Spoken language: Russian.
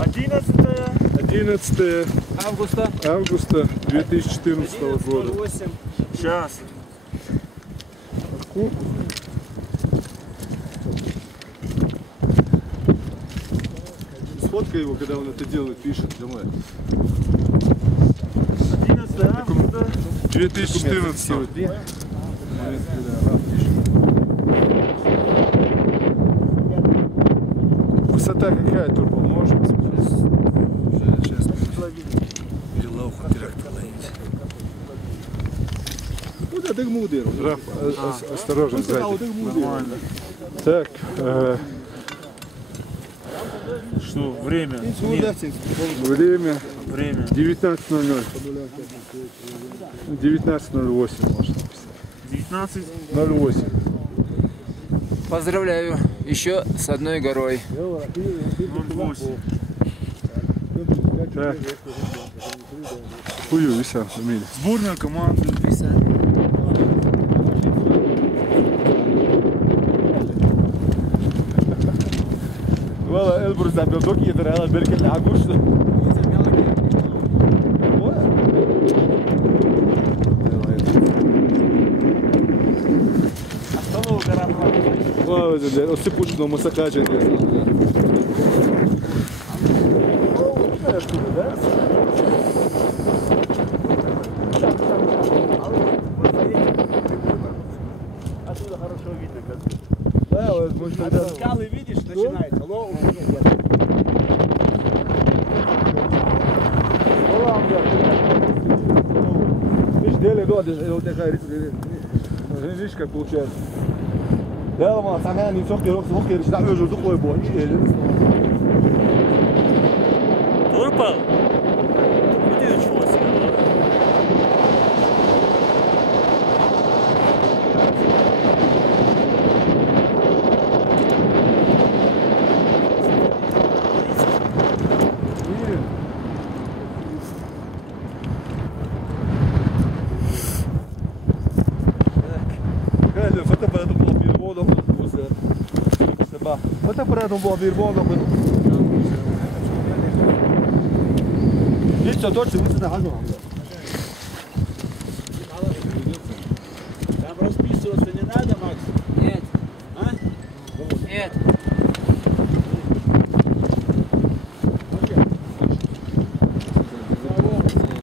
11 августа 2014 года. Сейчас. Сфоткай его, когда он это делает, пишет домой. 11 августа 2014. Высота какая, Турбо, может? Сейчас переловку трактор ловить. Куда ты мудер? Раф, осторожно, сзади. Нормально. Так, Что, время? время Время. 19:00. 19:08 можно написать. 19. 08. Поздравляю, еще с одной горой. 08. Так. Хую висел, Эмиль. Сборная команда. والله البرز عم يبدوك يدري هذا البركة اللي عقوش осыпучно масакачен. Отсюда хорошо видно, как. Да, вот можно. Скалы видишь, начинается. Видишь, делай, вот такая, видишь, как получается. Да, мама, сама не сохнет, сохнет, что уже такое будет. Турпал? Где началось? Fotoaparaat om weer boven. Dit zou tot ze moeten naar huis.